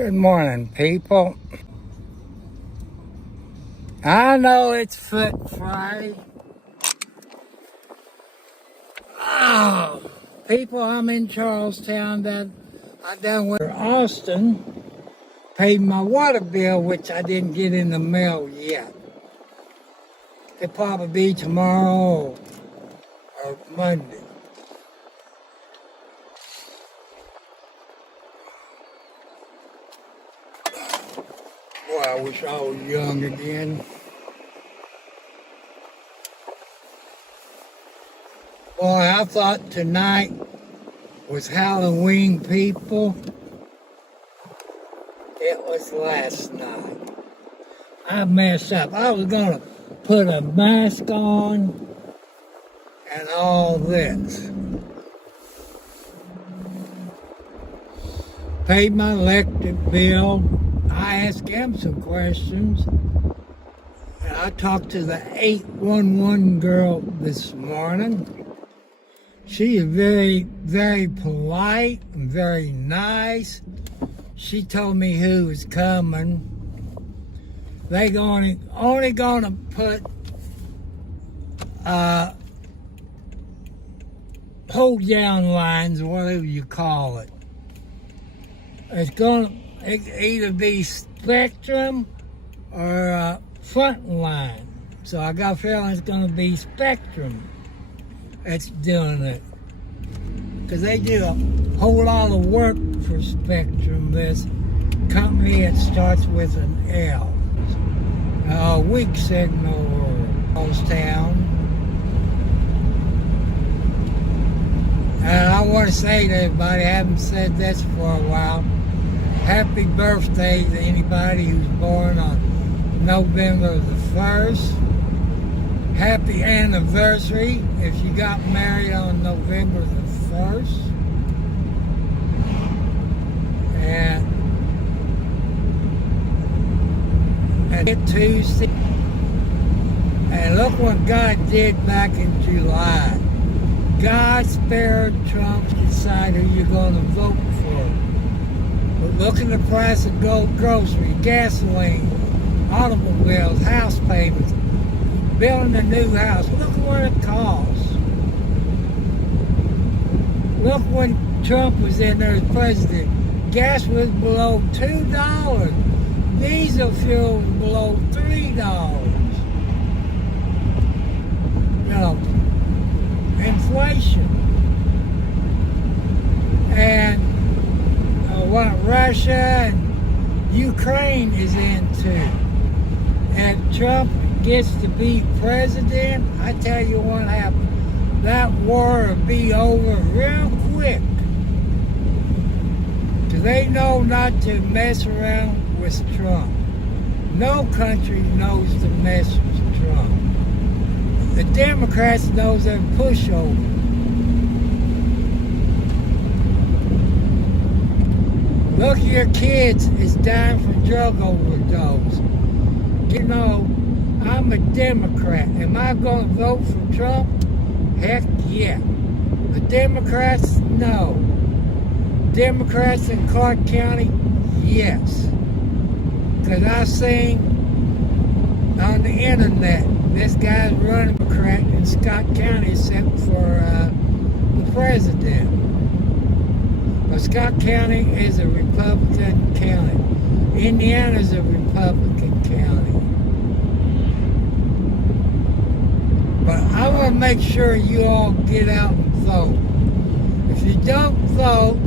Good morning, people. I know it's Foot Friday. Oh, people, I'm in Charlestown. That I done with Austin. Paid my water bill, which I didn't get in the mail yet. It'll probably be tomorrow or Monday. Boy, I wish I was young again. Boy, I thought tonight was Halloween, people. It was last night. I messed up. I was going to put a mask on and all this. Paid my electric bill. I asked him some questions. And I talked to the 811 girl this morning. She is very, very polite and very nice. She told me who was coming. They only gonna put hold down lines, whatever you call it. It's gonna either be Spectrum or front line. So I got a feeling it's gonna be Spectrum that's doing it, because they do a whole lot of work for Spectrum, this company that starts with an L. Weak signal Charlestown. And I want to say to everybody, I haven't said this for a while, happy birthday to anybody who's born on November the 1st. Happy anniversary if you got married on November the 1st. And Tuesday. And look what God did back in July. God spared Trump to decide who you're going to vote for. But look at the price of groceries, gasoline, automobiles, house payments, building a new house. Look what it costs. Look when Trump was in there as president. Gas was below $2. Diesel fuel was below $3. You know, inflation. And what Russia and Ukraine is into. And Trump gets to be president, I tell you what happened. That war will be over real quick. Because they know not to mess around with Trump. No country knows to mess with Trump. The Democrats knows they're pushover. Look, your kids is dying from drug overdose. You know, I'm a Democrat. Am I going to vote for Trump? Heck yeah. The Democrats, no. Democrats in Clark County, yes. Because I seen on the internet, this guy's running Democrat in Scott County except for the president. But Scott County is a Republican county. Indiana is a Republican county. But I want to make sure you all get out and vote. If you don't vote,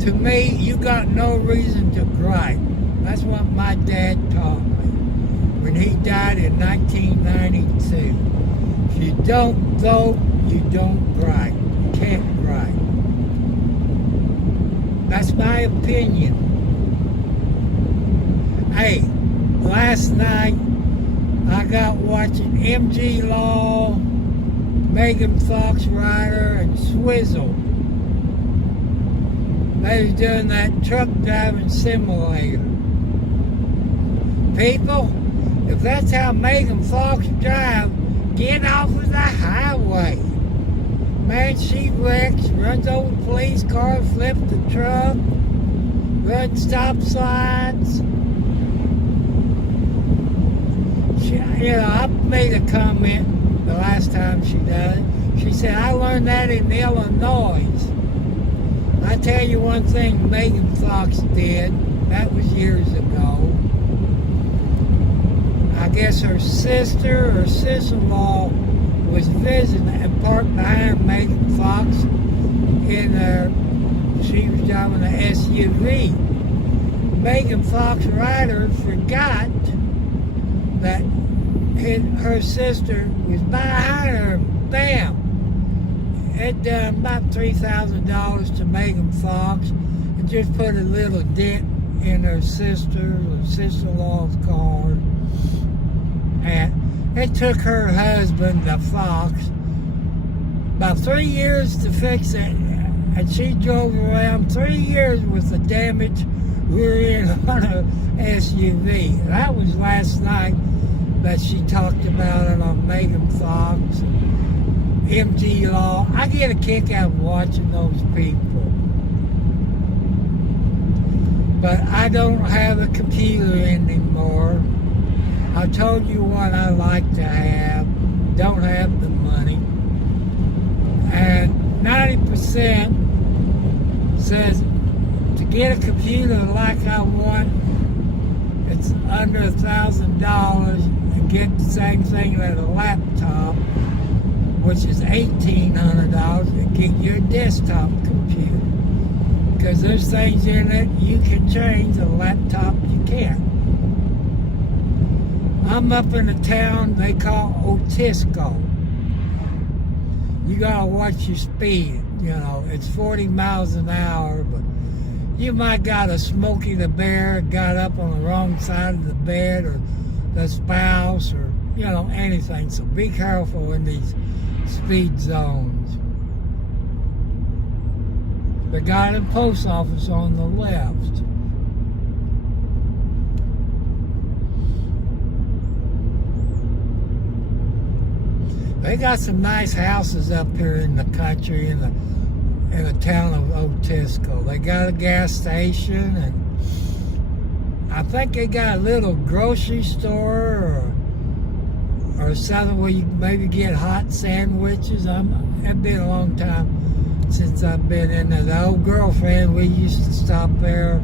to me, you got no reason to gripe. That's what my dad taught me when he died in 1992. If you don't vote, you don't gripe. You can't gripe. That's my opinion. Hey, last night I got watching MG Law, Megan Fox Rider, and Swizzle. They was doing that truck driving simulator. People, if that's how Megan Fox drive, get off of the highway. Man, she wrecks, runs over a police car, flips the truck. run stop signs. I made a comment the last time she did it. She said, I learned that in Illinois. I tell you one thing Megan Fox did. That was years ago. I guess her sister or sister-in-law was visiting and parked behind Megan Fox in her, she was driving an SUV. Megan Fox rider forgot that her sister was behind her. Bam! It done about $3,000 to Megan Fox and just put a little dent in her sister's or sister-in-law's car. And it took her husband, the Fox, about 3 years to fix it. And she drove around 3 years with the damage rear end on her SUV. That was last night that she talked about it on Megan Fox, MG Law. I get a kick out of watching those people. But I don't have a computer anymore. I told you what I like to have. Don't have the money. And 90% says to get a computer like I want, it's under $1,000 and get the same thing as a laptop, which is $1,800, and get your desktop computer. Because there's things in it you can change, a laptop you can't. I'm up in a town they call Otisco. You gotta watch your speed, it's 40 miles an hour, but you might got a Smokey the Bear got up on the wrong side of the bed, or the spouse, or anything. So be careful in these speed zones. The guy at the post office on the left. They got some nice houses up here in the country, in the town of Otisco. They got a gas station, and I think they got a little grocery store or something where you maybe get hot sandwiches. It's been a long time since I've been in there. The old girlfriend, we used to stop there,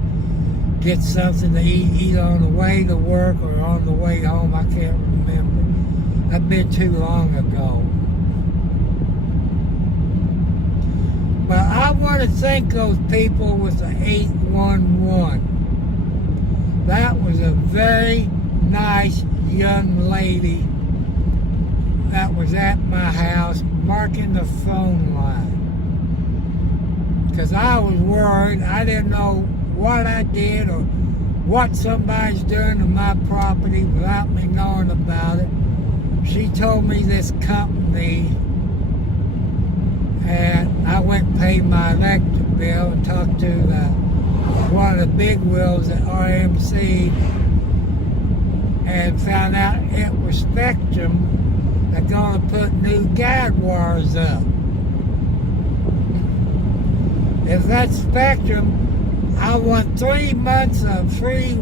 get something to eat, either on the way to work or on the way home. I can't remember. I've been too long ago. But I want to thank those people with the 811. That was a very nice young lady that was at my house marking the phone line. Because I was worried. I didn't know what I did or what somebody's doing to my property without me knowing about it. She told me this company, and I went and paid my electric bill and talked to one of the big wheels at RMC and found out it was Spectrum that's going to put new guide wires up. If that's Spectrum, I want 3 months of free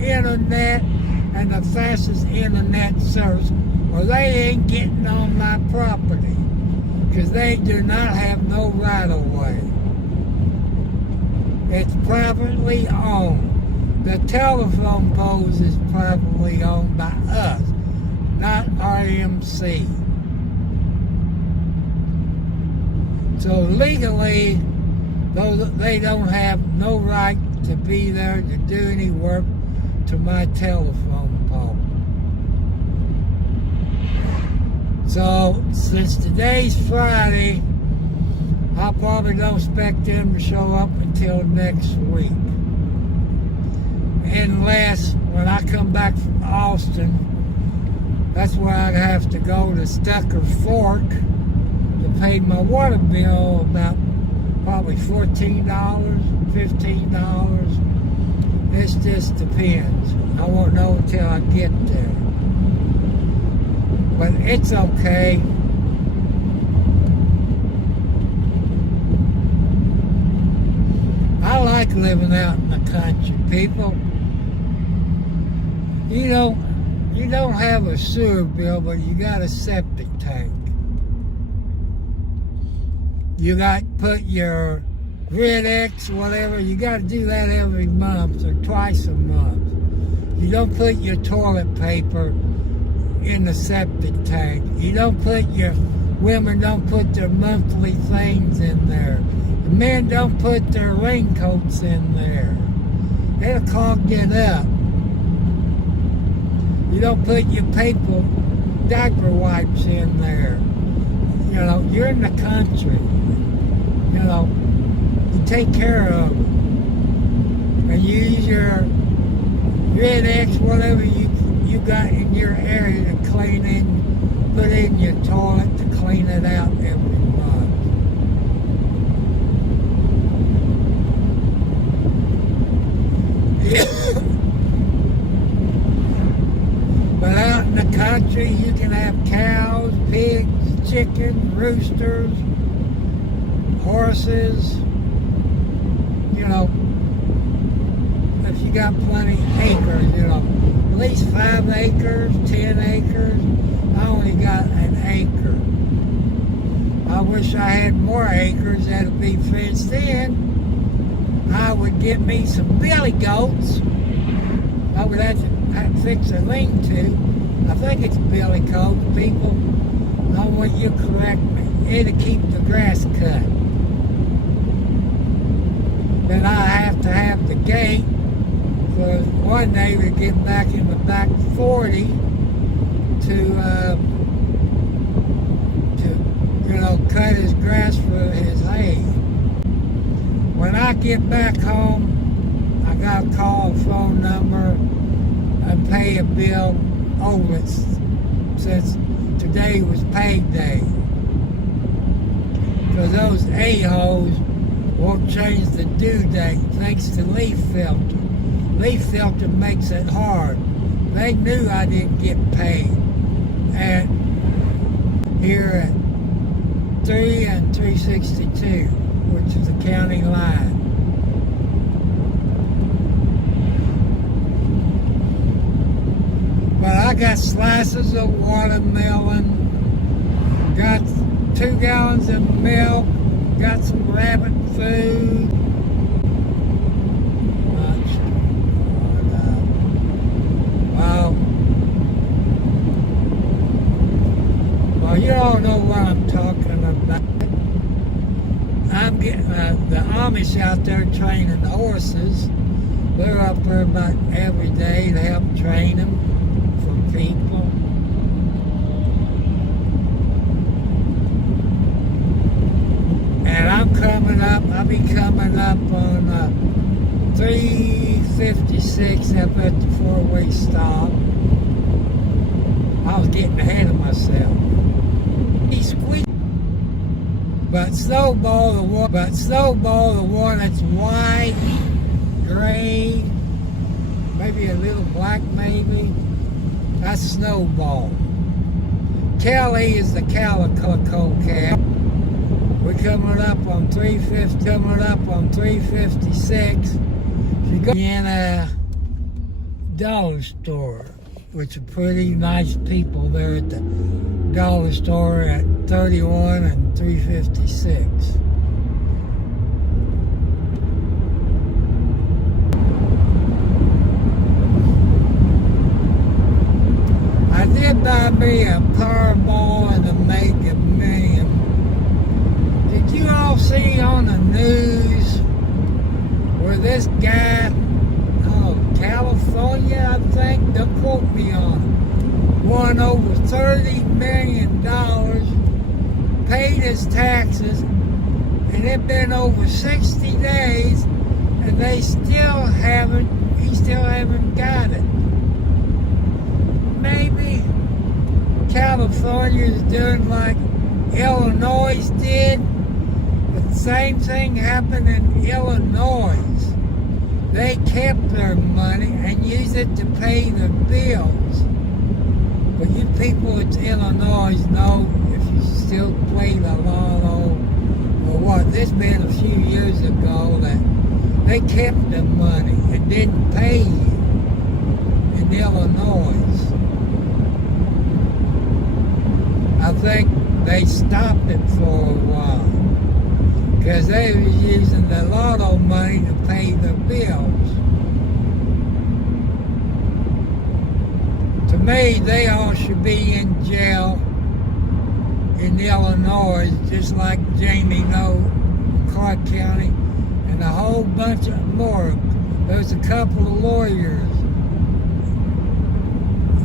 internet and the fastest internet service, or they ain't getting on my property, because they do not have no right-of-way. It's privately owned. The telephone poles is privately owned by us, not RMC. So legally, they don't have no right to be there to do any work to my telephone pole. So, since today's Friday, I probably don't expect them to show up until next week. Unless, when I come back from Austin, that's where I'd have to go to Stucker Fork to pay my water bill about probably $14, $15. It just depends. I won't know until I get there. But it's okay. I like like living out in the country, people. You don't have a sewer bill, but you got a septic tank. You got to put your Grid X, whatever, you got to do that every month or twice a month. You don't put your toilet paper in the septic tank. Women don't put their monthly things in there. The men don't put their raincoats in there. It'll clog it up. You don't put your paper diaper wipes in there. You're in the country. You take care of it. And use your Red X, whatever you got in your area to clean in, put in your toilet to clean it out every month. But out in the country, you can have cows, pigs, chickens, roosters, horses. If you got plenty of acres, at least 5 acres, 10 acres. I only got an acre. I wish I had more acres that'd be fenced in. I would get me some billy goats. I would have to fix a lean-to. I think it's billy goats, people. I want you to correct me. It'll keep the grass cut. Then I have to have the gate, because one day we get back in the back 40 to cut his grass for his hay. When I get back home, I got to call a phone number and pay a bill over it, since today was payday. Because those a-holes won't change the due date thanks to leaf filter. Leaf filter makes it hard. They knew I didn't get paid here at 3 and 362, which is the county line. But I got slices of watermelon, got 2 gallons of milk, got some rabbit food. Well, you all know what I'm talking about. I'm getting the Amish out there training the horses. We're up there about every day to help train them for people. And I'll be coming up on 356 up at the 4-way stop. I was getting ahead of myself. He squeaked. But Snowball the one that's white, gray, maybe a little black maybe, that's Snowball. Kelly is the calico cow. We're coming up on 356. You go in a dollar store, which are pretty nice people there at the dollar store at 31 and 356. I did buy me a Powerball and a Mega Million. Did you all see on the news where this guy, California, I think, don't quote me on it, won over $30 million, paid his taxes, and it's been over 60 days, and he still haven't got it. Maybe California is doing like Illinois did, but the same thing happened in Illinois. They kept their money and used it to pay their bills. But you people in Illinois know, if you still play the lotto or what, this been a few years ago that They kept the money and didn't pay you in Illinois. I think they stopped it for a while because they were using the lotto money to pay the bills. To me, they all should be in jail in Illinois, just like Jamie Noe, Clark County, and a whole bunch of more. There's a couple of lawyers.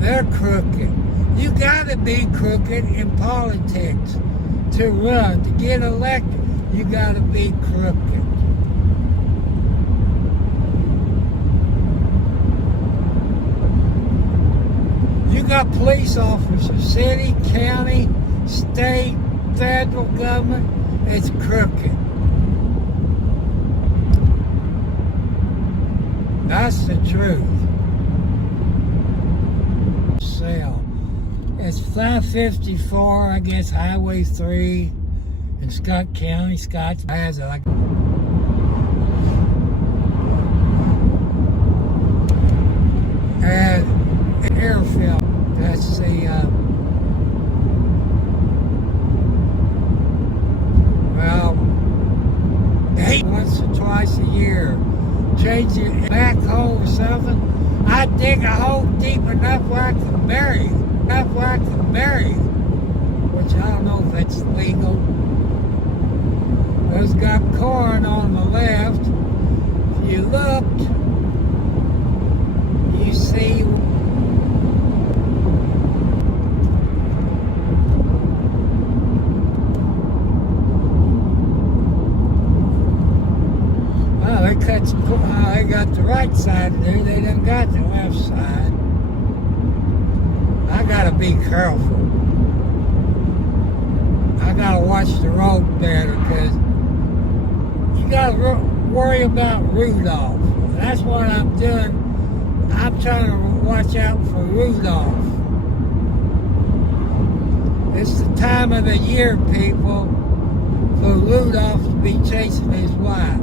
They're crooked. You gotta be crooked in politics to run, to get elected. You gotta be crooked. You got police officers, city, county, state, federal government. It's crooked. That's the truth. Sale. It's 554, I guess, Highway 3 in Scott County. Scott has it like. And airfield. That's the. Well, once or twice a year. Change it backhoe or something. I dig a hole deep enough where I can bury it. Which I don't know if it's legal. It's got corn on the left. If you looked, you see they got the right side there, they done got the left side. I gotta be careful. I gotta watch the road better because you gotta worry about Rudolph. That's what I'm doing. I'm trying to watch out for Rudolph. It's the time of the year, people, for Rudolph to be chasing his wife.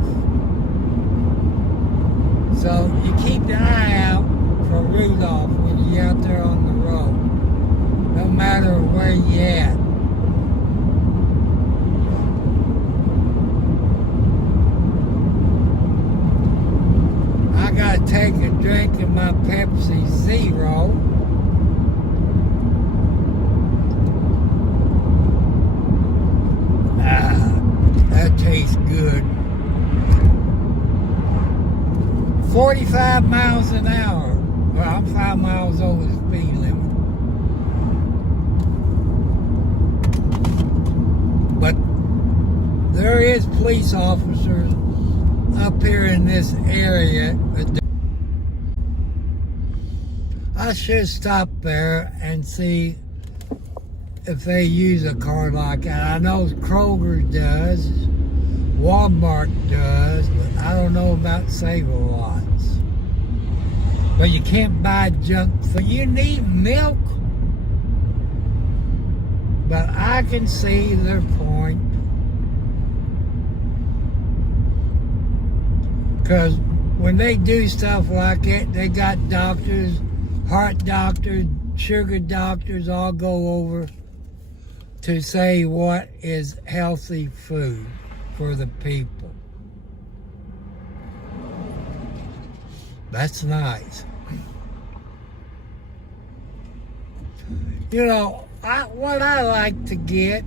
So you keep your eye out for Rudolph when you're out there on the road, no matter where you're at. I gotta take a drink of my Pepsi Zero. That tastes good. 45 miles an hour. Well, I'm 5 miles over the speed limit. But there is police officers up here in this area. I should stop there and see if they use a card like that. I know Kroger does, Walmart does, but I don't know about Save-A-Lots. But you can't buy junk food. You need milk. But I can see their point. Because when they do stuff like it, they got doctors, heart doctors, sugar doctors all go over to say what is healthy food for the people. That's nice. You know, what I like to get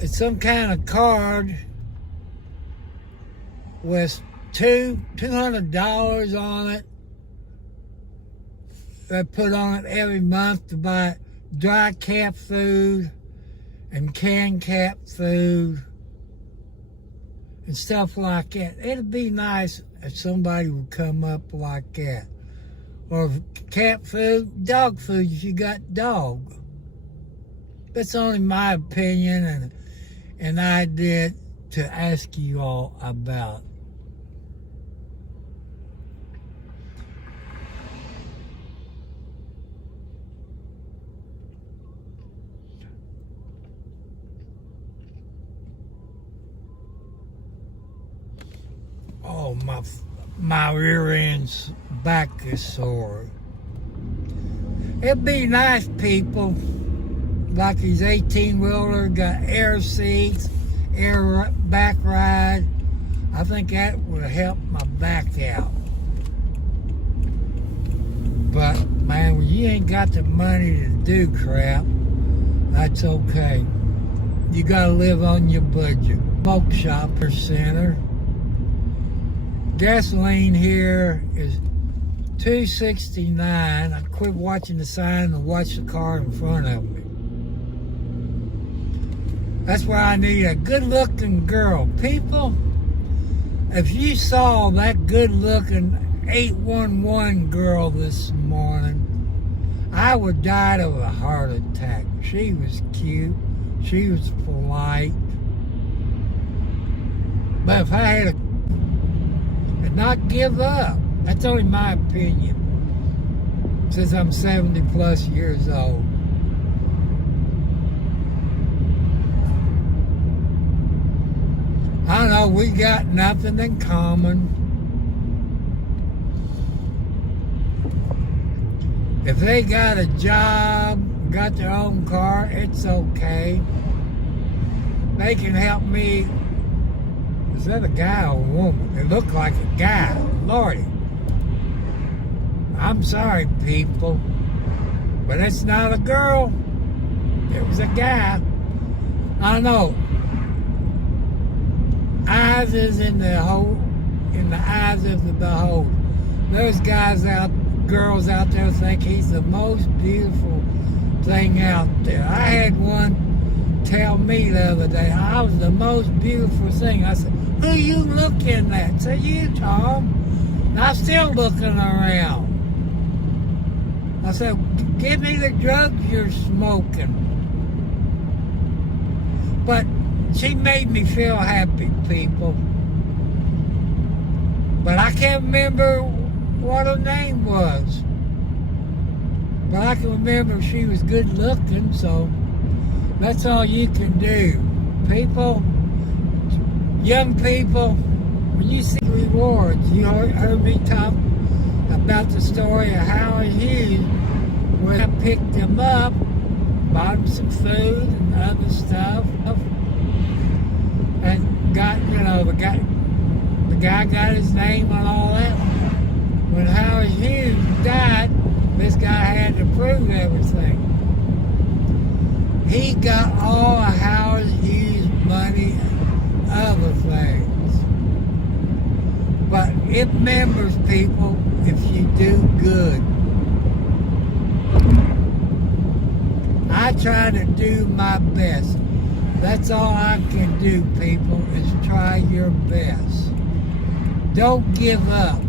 is some kind of card with $200 on it. They put on it every month to buy dry cat food and canned cat food and stuff like that. It'd be nice if somebody would come up like that. Or cat food, dog food if you got dog. That's only my opinion and an idea to ask you all about. Oh, Oh, my rear end's back is sore. It'd be nice, people, like these 18-wheeler, got air seats, air back ride. I think that would help my back out. But, man, when you ain't got the money to do crap, that's okay. You gotta live on your budget. Smoke shop center. Gasoline here is $2.69. I quit watching the sign and watch the car in front of me. That's why I need a good-looking girl. People, if you saw that good-looking 811 girl this morning, I would died of a heart attack. She was cute. She was polite. But if I had and not give up, that's only my opinion, since I'm 70 plus years old. I don't know, we got nothing in common. If they got a job, got their own car, it's okay. They can help me. Is that a guy or a woman? It looked like a guy. Lordy. I'm sorry, people, but it's not a girl. It was a guy. I know. Eyes is in the eyes of the beholder. Those girls out there think he's the most beautiful thing out there. I had one tell me the other day I was the most beautiful thing. I said, who you looking at? I said, you, Tom. And I'm still looking around. I said, give me the drugs you're smoking. But she made me feel happy, people. But I can't remember what her name was. But I can remember she was good looking, so that's all you can do. People, young people, when you see rewards, you heard me talk about the story of Howard Hughes, where I picked him up, bought him some food and other stuff, and got, the guy got his name and all that. When Howard Hughes died, this guy had to prove everything. He got all of Howard Hughes' money and other things. But it remembers people if you do good. I try to do my best. That's all I can do, people, is try your best. Don't give up.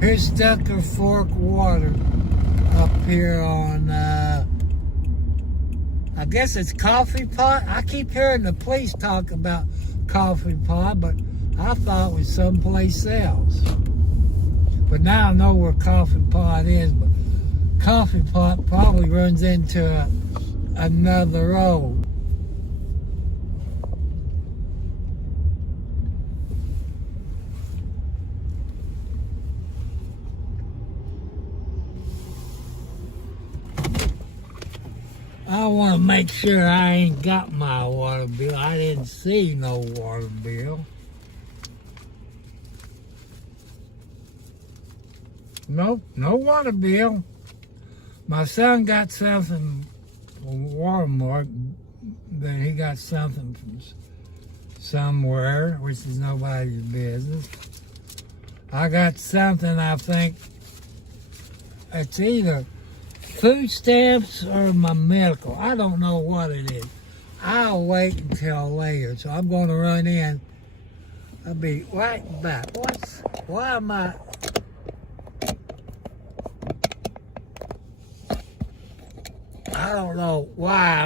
Here's Stucker Fork Water up here on, I guess it's Coffee Pot. I keep hearing the police talk about Coffee Pot, but I thought it was someplace else. But now I know where Coffee Pot is, but Coffee Pot probably runs into another road. I want to make sure I ain't got my water bill. I didn't see no water bill. Nope, no water bill. My son got something from Walmart, then he got something from somewhere, which is nobody's business. I got something, I think, it's either food stamps or my medical. I don't know what it is. I'll wait until later. So I'm going to run in. I'll be right back. Why am I? I don't know why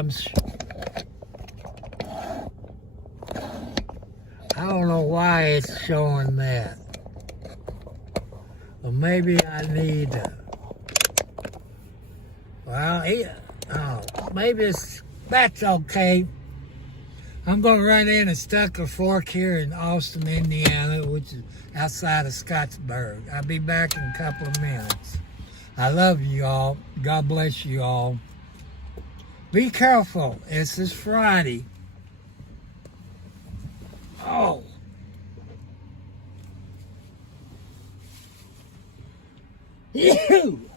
I don't know why it's showing that. Or maybe I need to. Well, maybe that's okay. I'm going to run in and stuck a fork here in Austin, Indiana, which is outside of Scottsburg. I'll be back in a couple of minutes. I love you all. God bless you all. Be careful. This is Friday. Oh. You.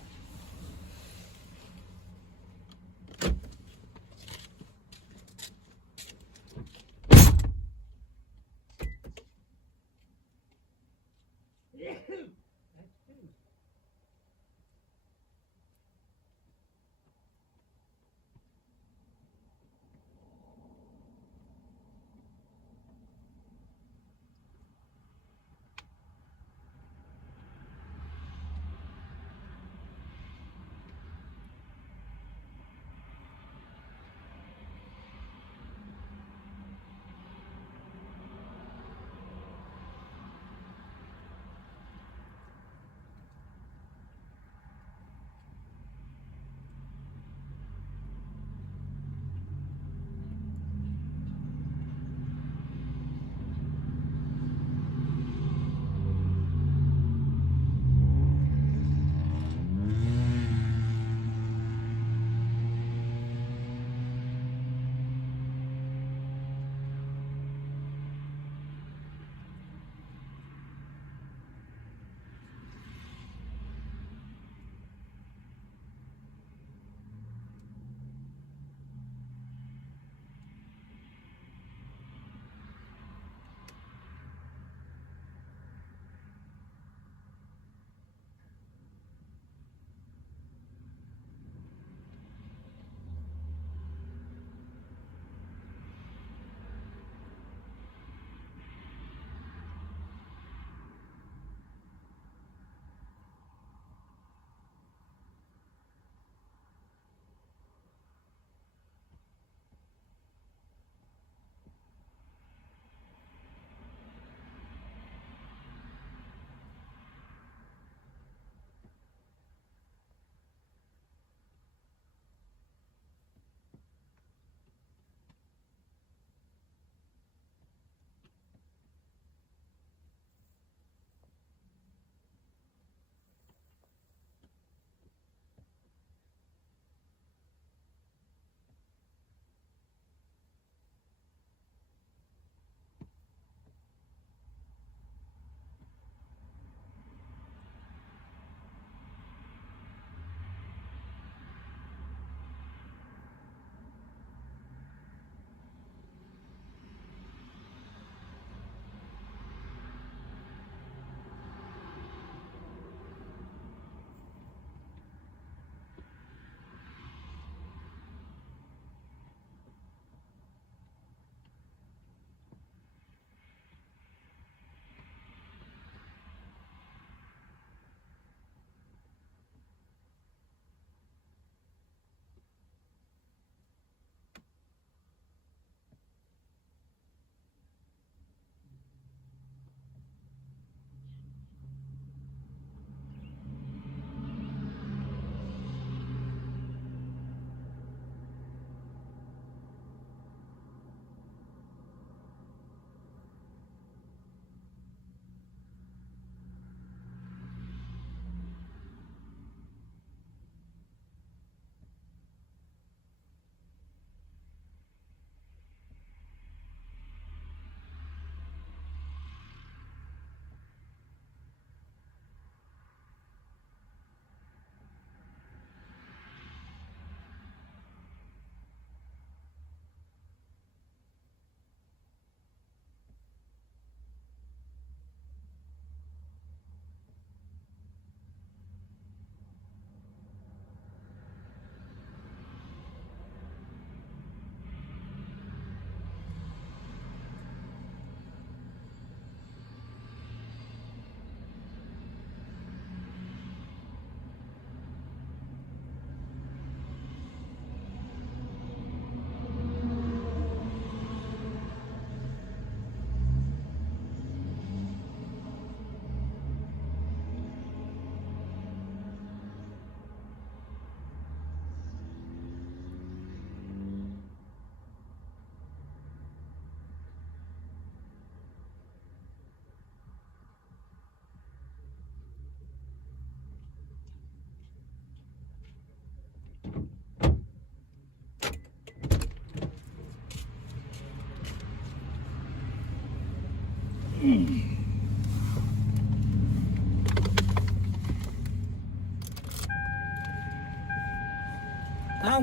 I'm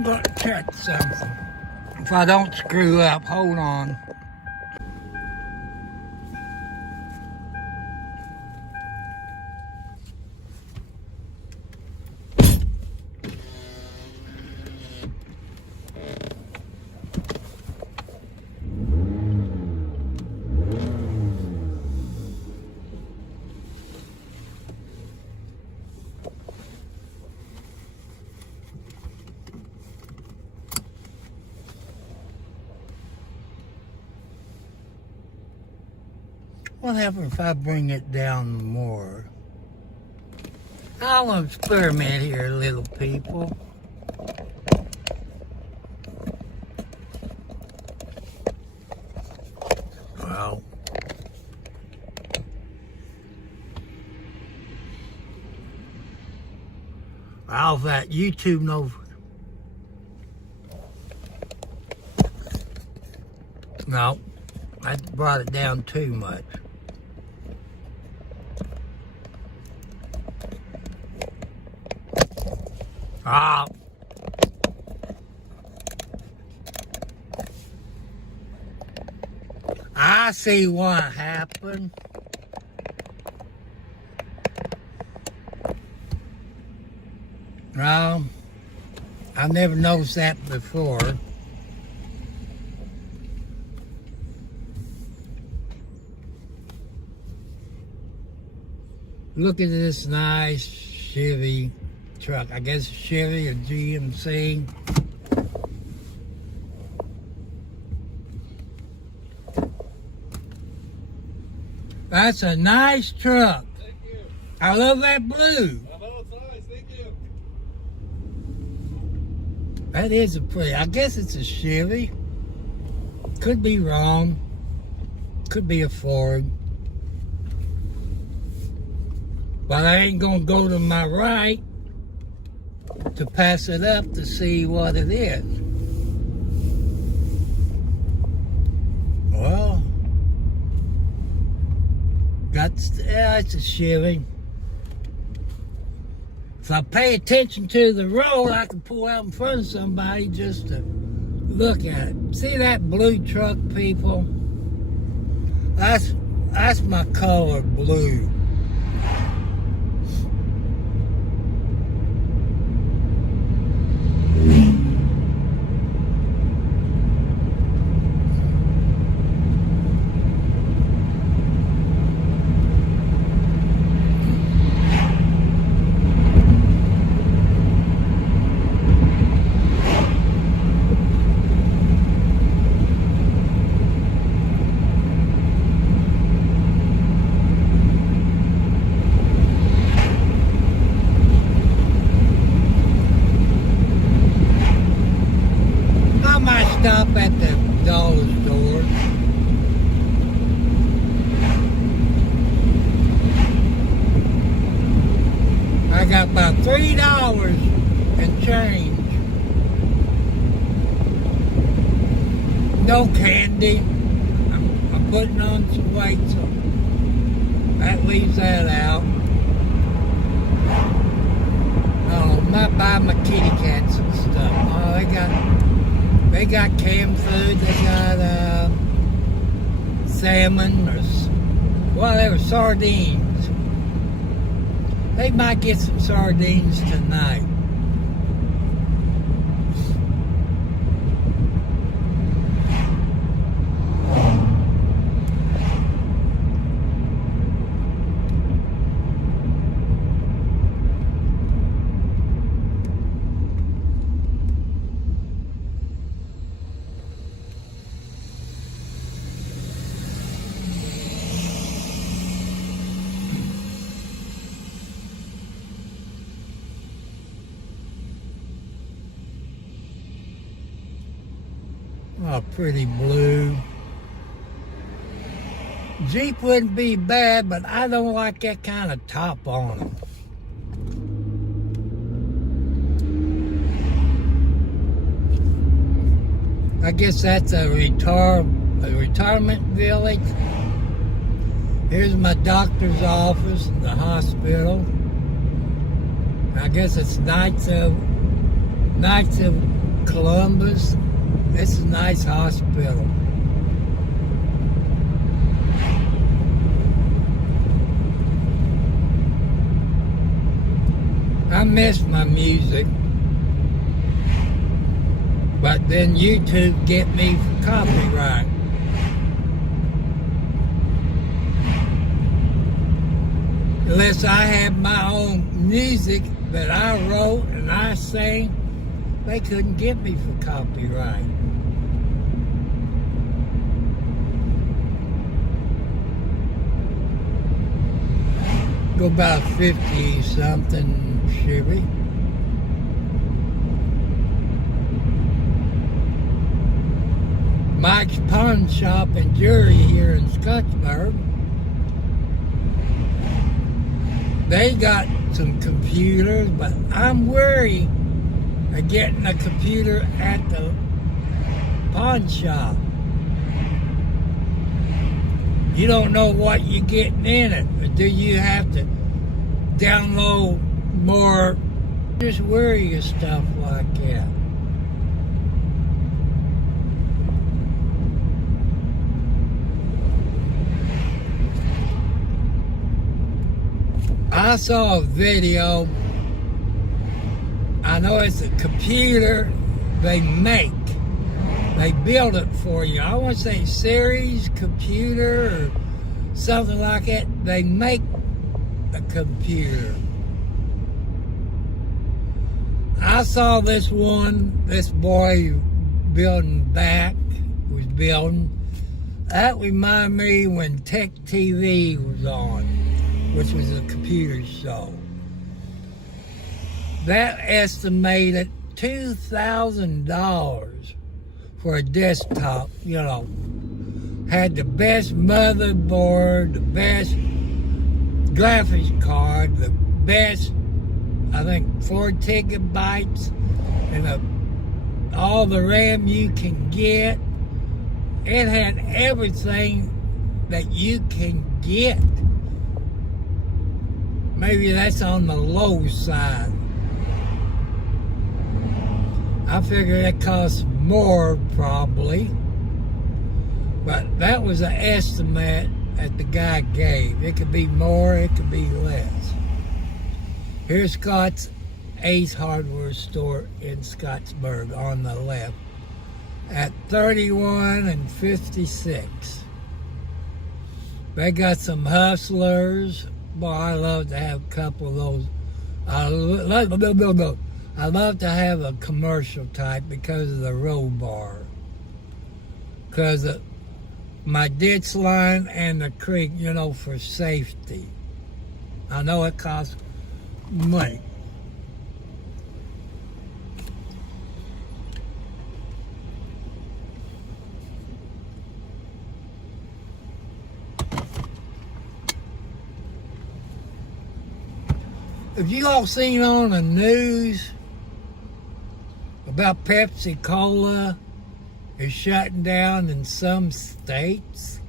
gonna check something. If I don't screw up, hold on. What happens if I bring it down more? I'll experiment here, little people. Well, I'll that YouTube knows. No, I brought it down too much. Ah. I see what happened. No, I never noticed that before. Look at this nice Chevy truck. I guess Chevy or GMC. That's a nice truck. Thank you. I love that blue. I know it's nice. Thank you. That is a pretty. I guess it's a Chevy. Could be wrong. Could be a Ford. But I ain't gonna go to my right to pass it up to see what it is. Well, yeah, it's a Chevy. If I pay attention to the road, I can pull out in front of somebody just to look at it. See that blue truck, people? That's my color, blue. Stop at the dollar store. I got about $3 in change. No candy. I'm putting on some weight, so that leaves that out. Oh, I might buy my kitty cats and stuff. Oh, they got canned food, they got salmon or whatever, sardines. They might get some sardines tonight. Oh, pretty blue. Jeep wouldn't be bad, but I don't like that kind of top on them. I guess that's a retirement village. Here's my doctor's office in the hospital. I guess it's Knights of Columbus. This is a nice hospital. I miss my music, but then YouTube get me for copyright. Unless I have my own music that I wrote and I sang, they couldn't get me for copyright. Go about 50 something Chevy. Mike's Pawn Shop and Jewelry here in Scottsburg. They got some computers, but I'm worried of getting a computer at the pawn shop. You don't know what you're getting in it, but do you have to download more? Just worry of stuff like that. I saw a video. I know it's a computer they make. They build it for you. I want to say series computer or something like that. They make a computer. I saw this boy building back, was building. That reminded me when Tech TV was on, which was a computer show. That estimated $2,000 for a desktop, had the best motherboard, the best graphics card, the best, I think, 4 gigabytes, and all the RAM you can get. It had everything that you can get. Maybe that's on the low side. I figure it costs more probably, but that was an estimate that the guy gave. It could be more, it could be less. Here's Scott's Ace Hardware Store in Scottsburg on the left at 31 and 56. They got some Hustlers. Boy, I love to have a couple of those. I love to have a commercial type because of the roll bar. Because of my ditch line and the creek, for safety. I know it costs money. Have you all seen on the news about Pepsi Cola is shutting down in some states?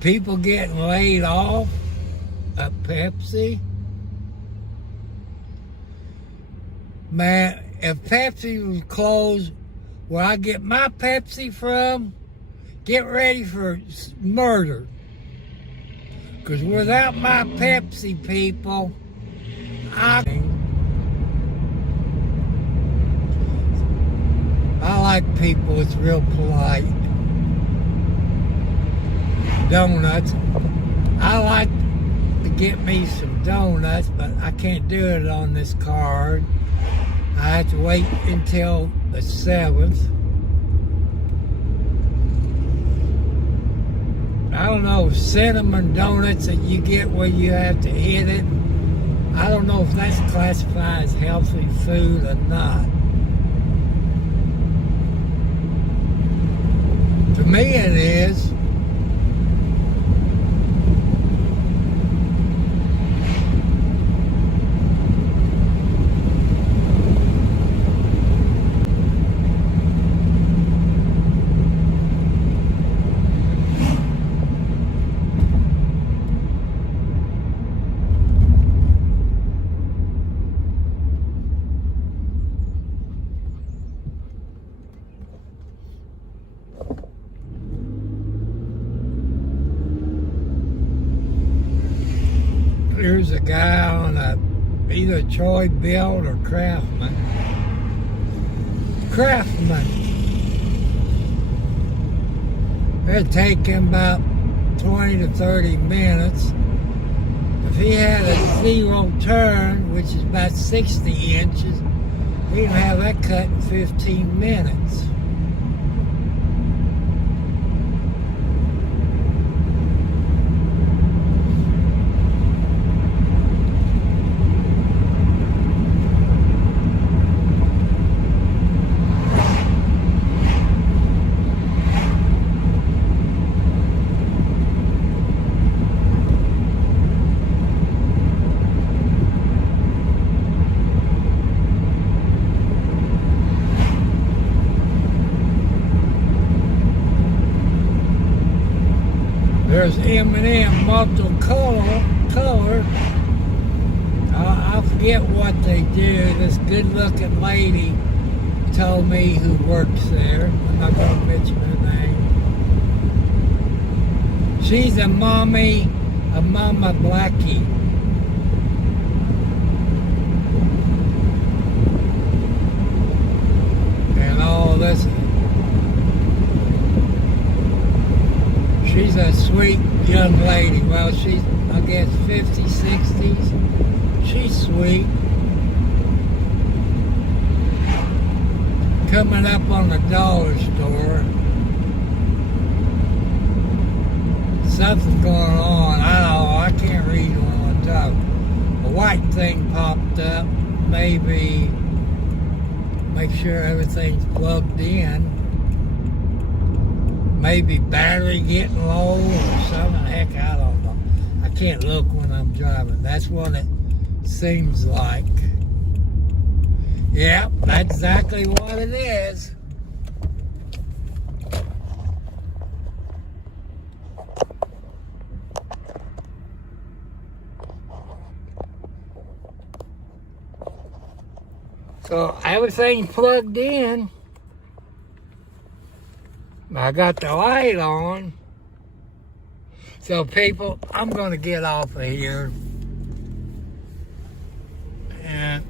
People getting laid off at Pepsi? Man, if Pepsi was closed where I get my Pepsi from, get ready for murder. Because without my Pepsi, people, I like people, it's real polite. Donuts. I like to get me some donuts, but I can't do it on this card. I have to wait until the 7th. I don't know, cinnamon donuts that you get where you have to hit it. I don't know if that's classified as healthy food or not. To me it is. Here's a guy on either Troy Build or Craftsman. It'd take him about 20 to 30 minutes. If he had a zero turn, which is about 60 inches, he'd have that cut in 15 minutes. There's M&M multicolor. I forget what they do. This good-looking lady told me who works there. I'm not going to mention her name. She's a Mama Blackie. And all this. She's a sweet young lady. Well, she's, I guess, 50s, 60s. She's sweet. Coming up on the dollar store. Something's going on. I don't know. I can't read on top. A white thing popped up. Maybe make sure everything's plugged in. Maybe battery getting low or something. Heck, I don't know. I can't look when I'm driving. That's what it seems like. Yeah, that's exactly what it is. So everything's plugged in. I got the light on. So people, I'm going to get off of here. And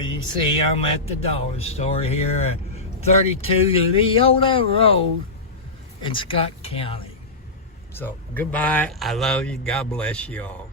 you see I'm at the dollar store here at 32 Leota Road in Scott County. So goodbye. I love you. God bless you all.